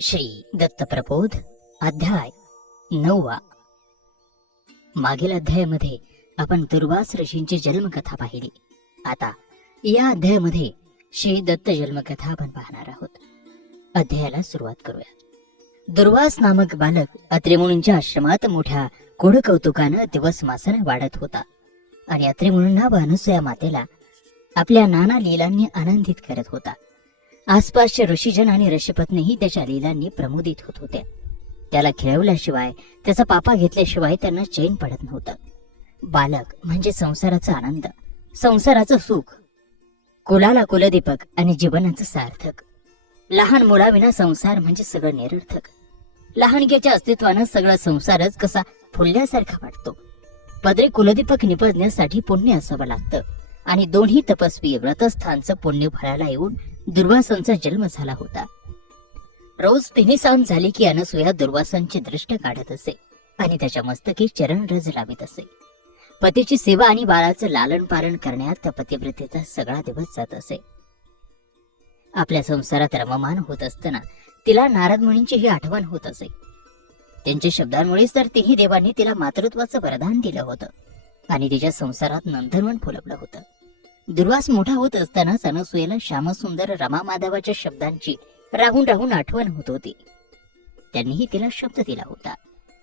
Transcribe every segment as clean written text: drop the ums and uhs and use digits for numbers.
श्री दत्तप्रबोध अध्याय 9. मागील अध्यायामध्ये आपण दुर्वास ऋषींची जन्मकथा पाहिली. आता या अध्यायामध्ये श्री दत्त जन्मकथा आपण पाहणार आहोत. अध्यायाला सुरुवात करूया. दुर्वास नामक बालक अत्रेमुनींच्या आश्रमात मोठ्या गोड कौतुकानं दिवस मासाने वाढत होता आणि अत्रेमुनींना व अनसूया मातेला आपल्या नाना लीलांनी आनंदित करत होता. आसपासचे ऋषीजन आणि ऋषीपत्नीही त्याच्या लीलांनी प्रमोदित होत होत्या. त्याला खेळवल्याशिवाय, त्याचा पापा घेतल्याशिवाय त्यांना चैन पडत नव्हतं. बालक म्हणजे संसाराचा आनंद, संसाराचं सुख, कुलाला कुलदीपक आणि जीवनाचं सार्थक. लहान मुलाविना संसार म्हणजे सगळं निरर्थक. लहानग्याच्या अस्तित्वानं सगळा संसारच कसा फुलल्यासारखा वाटतो. पदरी कुलदीपक निपजण्यासाठी पुण्य असावं लागतं आणि दोन्ही तपस्वी व्रतस्थानचं पुण्य फळाला येऊन दुर्वासांचा जन्म झाला होता. रोज तिन्ही सांज झाली की अनसूया दुर्वासांची दृष्ट काढत असे आणि त्याच्या मस्तकी चरण रज लावित असे. पतीची सेवा आणि बाळाचं लालन पालन करण्यात त्या पतिव्रतेचा सगळा दिवस जात असे. आपल्या संसारात रममान होत असताना तिला नारद मुनींची ही आठवण होत असे. त्यांच्या शब्दांमुळेच तर तिन्ही देवांनी तिला मातृत्वाचं वरदान दिलं होतं आणि तिच्या संसारात नंदनवन फुलवलं होतं. दुर्वास मोठा होत असतानाच अनसूयेला श्यामसुंदर रमा माधवाच्या शब्दांची राहून राहून आठवण होत होती. त्यांनीही तिला शब्द दिला होता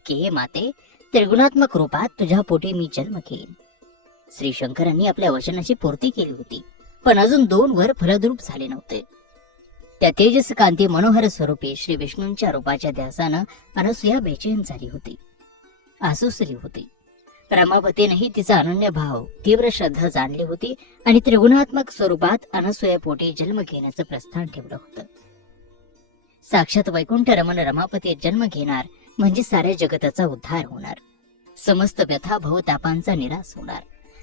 की हे माते, त्रिगुणात्मक रूपात तुझ्या पोटी मी जन्म घेईन. श्री शंकरांनी आपल्या वचनाची पूर्ती केली होती, पण अजून 2 वर फलद्रूप झाले नव्हते. त्या तेजस कांती मनोहर स्वरूपी श्री विष्णूंच्या रूपाच्या ध्यासानं अनसूया बेचैन झाली होती, आसुसली होती. रमापतीनेही तिचा अनन्य भाव, तीव्र श्रद्धा जाणली होती आणि त्रिगुणात्मक स्वरूपात अनसूया पोटी जन्म घेण्याचं प्रस्थान ठेवलं होतं. साक्षात वैकुंठ रमण रमापती जन्म घेणार म्हणजे साऱ्या जगताचा उद्धार होणार, समस्त व्यथा भवतापांचा निराश होणार,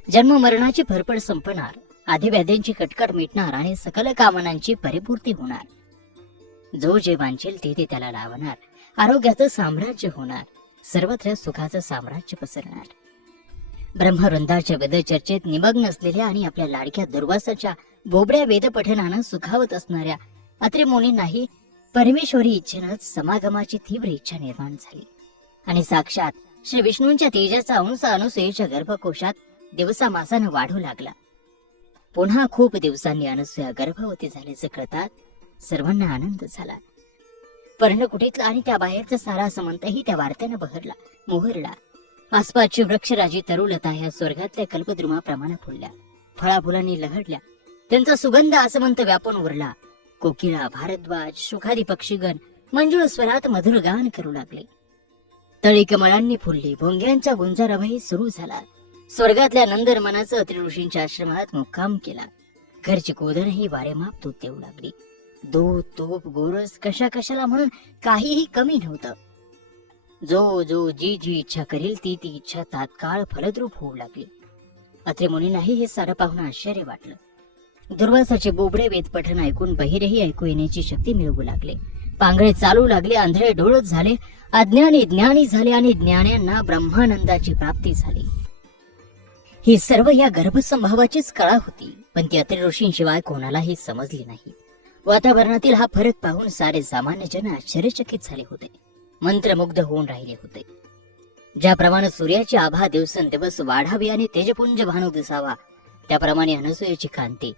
जन्म मरणाची फरफड संपणार, आधिव्याधींची कटकट मिटणार आणि सकल कामनांची परिपूर्ती होणार. जो जे वांछेल ते त्याला लावणार, आरोग्याचं साम्राज्य होणार, सर्वत्र सुखाचं साम्राज्य पसरणार. ब्रह्मवृंदाच्या वेदचर्चेत निमग्न असलेल्या आणि आपल्या लाडक्या दुर्वासाच्या बोबड्या वेदपठनानं सुखावत असणाऱ्या अत्रेमुनींनाही परमेश्वरी इच्छेनंच समागमाची तीव्र इच्छा निर्माण झाली आणि साक्षात श्री विष्णूंच्या तेजाचा अंश अनसूयेच्या गर्भकोशात दिवसामासानं वाढू लागला. पुन्हा खूप दिवसांनी अनसूया गर्भवती झाल्याचं कळतात सर्वांना आनंद झाला. पर्णकुटीतला आणि त्या बाहेरचा सारा समंतही त्या वार्त्यानं बहरला, मोहरला. आसपासची वृक्षराजी तरुलता ह्या स्वर्गातल्या कल्पद्रुमाप्रमाणे फुलल्या, फळाफुलांनी लहडल्या. त्यांचा सुगंध आसमंत व्यापून उरला. कोकिळा, भारद्वाज, सुखादी पक्षीगण मंजुळ स्वरात मधुर गान करू लागले. तळी कमळांनी फुलली, भोंग्यांचा गुंजारवही सुरू झाला. स्वर्गातल्या नंदनमनाचं अत्रि ऋषींच्या आश्रमात मुक्काम केला. घरची कोदरही वारेमाप दूध देऊ लागली. दूध, तूप, गोरस कशा कशाला म्हणून काहीही कमी नव्हतं. जो जो जी जी इच्छा करेल ती ती इच्छा तात्काळ फलद्रूप होऊ लागली. अत्रेमुनींनाही हे सारं पाहून आश्चर्य वाटलं. दुर्वासाचे बोबडे वेद पठण ऐकून बहिरेही ऐकू येण्याची शक्ती मिळवू लागले. पांगळे चालू लागले, आंधळे डोळत झाले, अज्ञानी ज्ञानी झाले आणि ज्ञान्यांना ब्रह्मानंदाची प्राप्ती झाली. ही सर्व या गर्भसंभावाचीच कळा होती, पण ती अत्रि ऋषींशिवाय कोणालाही समजली नाही. वातावरणातील हा फरक पाहून सारे सामान्य जन आश्चर्यचकित झाले होते, मंत्रमुग्ध होऊन राहिले होते. ज्याप्रमाणे सूर्याची आभा दिवसेंदिवस वाढावी आणि तेजपुंज भानू दिसावा, त्याप्रमाणे अनसूयेची कांती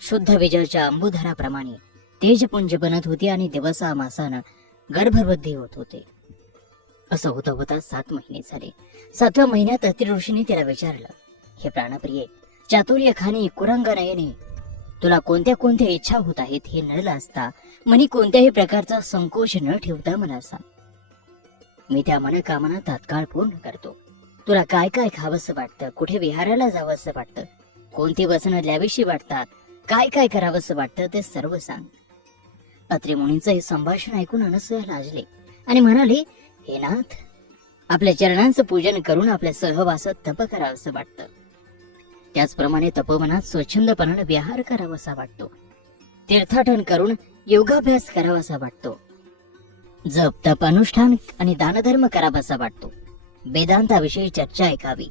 शुद्ध विजयाच्या अंबुधराप्रमाणे तेजपुंज बनत होती आणि दिवसामासानं गर्भवृद्धी होत होते. असं होता होता 7 महिने झाले. 7व्या महिन्यात अत्रि ऋषींनी तिला विचारलं, हे प्राणप्रिये, चातुर्य खाणी, कुरंग नयने, तुला कोणत्या कोणत्या इच्छा होत आहेत हे न लाजता, मनी कोणत्याही प्रकारचा संकोच न ठेवता मला सांग. मी त्या मनकामना तात्काळ पूर्ण करतो. तुला काय काय खावंसं वाटतं, कुठे विहाराला जावंसं वाटतं, कोणती वचनं द्यावीशी वाटतात, काय काय करावंसं वाटतं ते सर्व सांग. अत्रेमुनींचं हे संभाषण ऐकून अनसूया लाजले आणि म्हणाले, हे नाथ, आपल्या चरणांचं पूजन करून आपल्या सहवासात तप करावंसं वाटतं. त्याचप्रमाणे तपोवनात स्वच्छंदपणाने विहार करावासा वाटतो. तीर्थाटन करून योगाभ्यास करावासा वाटतो. जप, तप, अनुष्ठान आणि दानधर्म करावासा वाटतो. वेदांताविषयी चर्चा ऐकावी,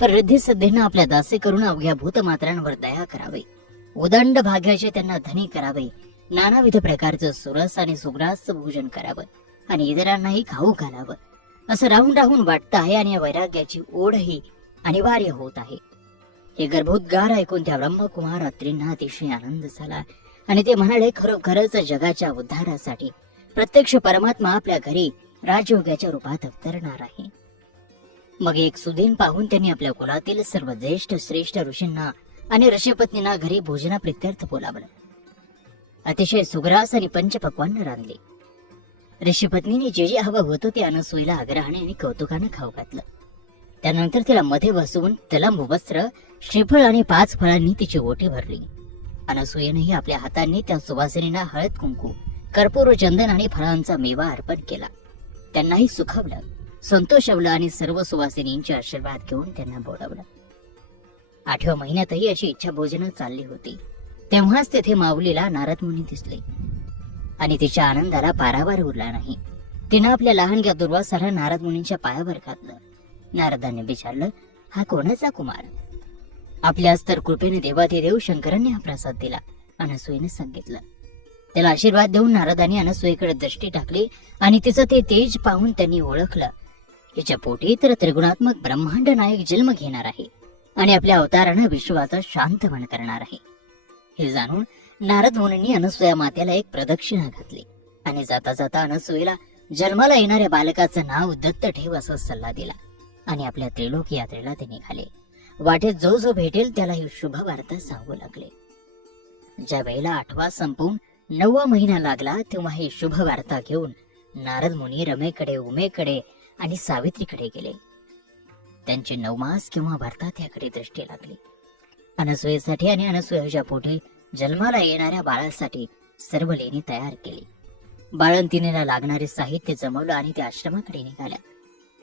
तर रिद्धी सिद्धींना आपल्या दासे करून अवघ्या भूतमात्रांवर दया करावे. उदंड भाग्याचे त्यांना धनी करावे नानाविध प्रकारचं सुरस आणि सुग्रास भोजन करावं आणि इतरांनाही खाऊ घालावं असं राहून राहून वाटतं आहे. आणि या वैराग्याची ओढही अनिवार्य होत आहे. हे गर्भोद्गार ऐकून त्या ब्रह्मकुमार अत्रींना अतिशय आनंद झाला आणि ते म्हणाले, खरोखरच जगाच्या उद्धारासाठी प्रत्यक्ष परमात्मा आपल्या घरी राजयोग्याच्या रूपात अवतरणार आहे. मग एक सुदिन पाहून त्यांनी आपल्या कुलातील सर्व ज्येष्ठ श्रेष्ठ ऋषींना आणि ऋषीपत्नींना घरी भोजनाप्रित्यर्थ बोलावलं. अतिशय सुग्रास आणि पंचपक्वान्न रांधले. ऋषीपत्नीने जे जे हवं होतं ते अनसूयेला आग्रहाने आणि कौतुकाने खाऊ घातलं. त्यानंतर तिला मध्ये बसवून तलंब वस्त्र, श्रीफळ आणि 5 फळांनी तिची ओटी भरली. अनसूयेनेही आपल्या हातांनी त्या सुवासिनींना हळद कुंकू, कर्पूर, चंदन आणि फळांचा मेवा अर्पण केला. त्यांनाही सुखवलं, संतोषवलं आणि सर्व सुवासिनींचे आशीर्वाद घेऊन त्यांना बोलावलं. 8व्या महिन्यातही अशी इच्छा भोजन चालली होती. तेव्हाच तेथे माऊलीला नारद मुनी दिसले आणि तिच्या आनंदाला पारावार उरला नाही. तिनं आपल्या लहानग्या दुर्वासाला नारद मुनींच्या पायावर घातलं. नारदाने विचारलं, हा कोणाचा कुमार? आपल्याच तर कृपेने देवाधिदेव शंकरांनी हा प्रसाद दिला, अनसूयेने सांगितलं. त्याला आशीर्वाद देऊन नारदाने अनसूयेकडे दृष्टी टाकली आणि तिचं ते तेज पाहून त्यांनी ओळखलं, हिच्या पोटी तर त्रिगुणात्मक ब्रह्मांड नायक जन्म घेणार आहे आणि आपल्या अवतारानं विश्वाचा शांतमन करणार आहे. हे जाणून नारद मुनींनी अनसूया मातेला एक प्रदक्षिणा घातली आणि जाता जाता अनसूयेला जन्माला येणाऱ्या बालकाचं नाव दत्त ठेव असा सल्ला दिला आणि आपल्या त्रिलोक यात्रेला ते निघाले. वाटेत जो जो भेटेल त्याला ही शुभ वार्ता सांगू लागले. ज्या वेळेला 8वा संपून 9वा महिना लागला तेव्हा ही शुभ वार्ता घेऊन नारद मुनी रमेकडे, उमेकडे आणि सावित्रीकडे गेले. त्यांचे 9 मास किंवा भरतात याकडे दृष्टी लागली. अनसूयेसाठी आणि अनसूयेच्या पोटी जन्माला येणाऱ्या बाळासाठी सर्व लेणी तयार केली. बाळंतिणीला लागणारे साहित्य जमवलं आणि त्या आश्रमाकडे निघाल्या.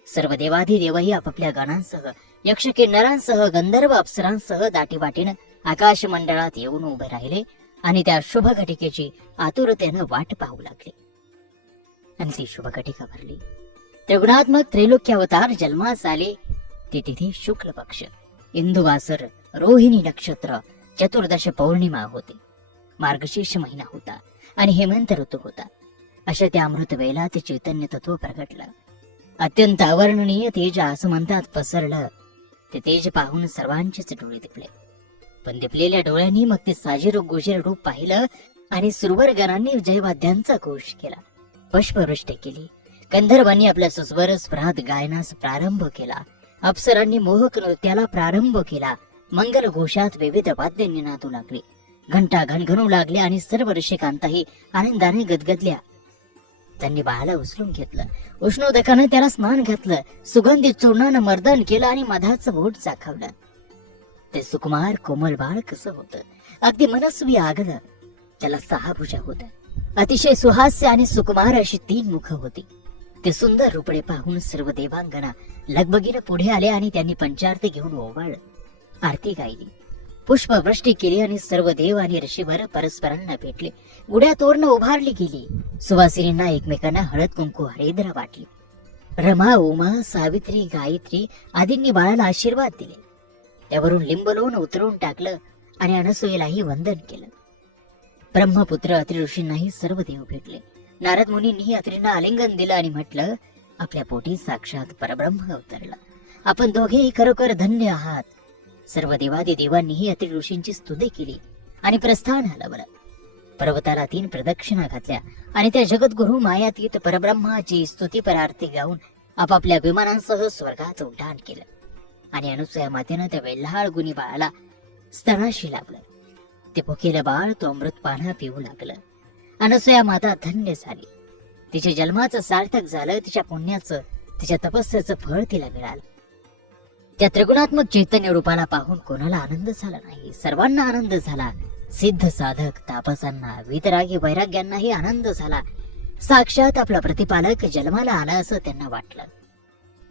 सर्व देवाधिदेवही आपापल्या गणांसह, यक्ष किन्नरांसह, गंधर्व अप्सरांसह दाटीवाटीनं आकाश मंडळात येऊन उभे राहिले आणि त्या शुभ घटिकेची आतुरतेनं वाट पाहू लागले. आणि ती शुभ घटिका भरली. त्रिगुणात्मक त्रैलोक्यावतार जन्मास आले. ते तिथे शुक्ल पक्ष, इंदुवासर, रोहिणी नक्षत्र, चतुर्दश पौर्णिमा होते. मार्गशीर्ष महिना होता आणि हेमंत ऋतू होता. अशा त्या अमृत वेळेला ते चैतन्य तत्व प्रगटलं. अत्यंत अवर्णनीय तेज आसमंतात पसरलं. ते तेज पाहून सर्वांचेच डोळे दिपले. पण दिपलेल्या डोळ्यांनी मग ते साजीर गोजीर रूप पाहिलं आणि सुरवर गणांनी जयवाद्यांचा घोष केला, पुष्पवृष्टी केली. गंधर्वांनी आपल्या सुस्वर स्फुरात गायनास प्रारंभ केला. अप्सरांनी मोहक नृत्याला प्रारंभ केला. मंगल घोषात विविध वाद्य निनादू लागली. घंटा घणघणू लागले आणि सर्व ऋषिकांताही आनंदाने गदगदल्या. त्यांनी बाळाला उचलून घेतलं. उष्णोदकानं त्याला स्नान घातलं. सुगंधित चूर्णानं मर्दन केलं आणि मधाचं बोट चाखवलं. ते सुकुमार कोमल बाळ कसं होतं, अगदी मनस्वी आगलं. त्याला 6 भुजा होत्या. अतिशय सुहास्य आणि सुकुमार अशी 3 मुख होती. ते सुंदर रूपडे पाहून सर्व देवांगना लगबगीनं पुढे आले आणि त्यांनी पंचारती घेऊन ओवाळलं. आरती गायली, पुष्पवृष्टी केली आणि सर्व देव आणि ऋषीवर परस्परांना भेटले. गुड्या तोरणं उभारली गेली. सुवासिनींना एकमेकांना हळद कुंकू हरिद्रा वाटली. रमा, उमा, सावित्री, गायत्री आदींनी बाळाला आशीर्वाद दिले. त्यावरून लिंबलोन उतरवून टाकलं आणि अनसूयेलाही वंदन केलं. ब्रह्मपुत्र अत्रि ऋषींनाही सर्व देव भेटले. नारद मुनींनीही अत्रींना आलिंगन दिलं आणि म्हटलं, आपल्या पोटी साक्षात परब्रह्म अवतरला. आपण दोघेही खरोखर धन्य आहात. सर्व देवादी देवांनीही अत्रि ऋषींची स्तुती केली आणि प्रस्थान हलवलं. पर्वताला 3 प्रदक्षिणा घातल्या आणि त्या जगद्गुरु मायातीत परब्रह्माची स्तुती परार्थी गाऊन आपापल्या विमानांसह स्वर्गात उड्डाण केलं. आणि अनुसूया मातेनं त्या वेल्हाळ गुणी बाळाला स्तनाशी लावलं. ते भुकेलं बाळ तो अमृतपान पिऊ लागलं. अनुसूया माता धन्य झाली. तिच्या जन्माचं सार्थक झालं. तिच्या पुण्याचं, तिच्या तपस्येचं फळ तिला मिळालं. त्या त्रिगुणात्मक चैतन्य रूपाला पाहून कोणाला आनंद झाला नाही, सर्वांना आनंद झाला. सिद्ध साधक, तापसांना, वितरागी वैराग्यांनाही आनंद झाला. साक्षात आपला प्रतिपालक जन्माला आला असं त्यांना वाटलं.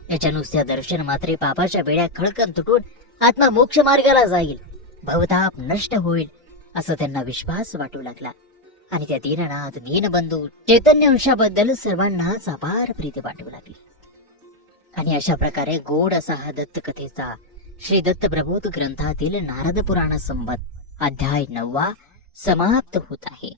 याच्या नुसत्या दर्शन मात्रे पापाच्या बेड्या खळकन तुटून आत्मा मोक्ष मार्गाला जाईल, भवताप नष्ट होईल असं त्यांना विश्वास वाटू लागला. आणि त्या दीननाथ, दीनबंधू चैतन्य अंशाबद्दल सर्वांनाच अपार प्रीती वाटू लागली. आणि अशा प्रकारे गोड असा हा दत्त कथेचा श्री दत्त प्रबोध ग्रंथातील नारद पुराण संबत अध्याय 9 समाप्त होत आहे.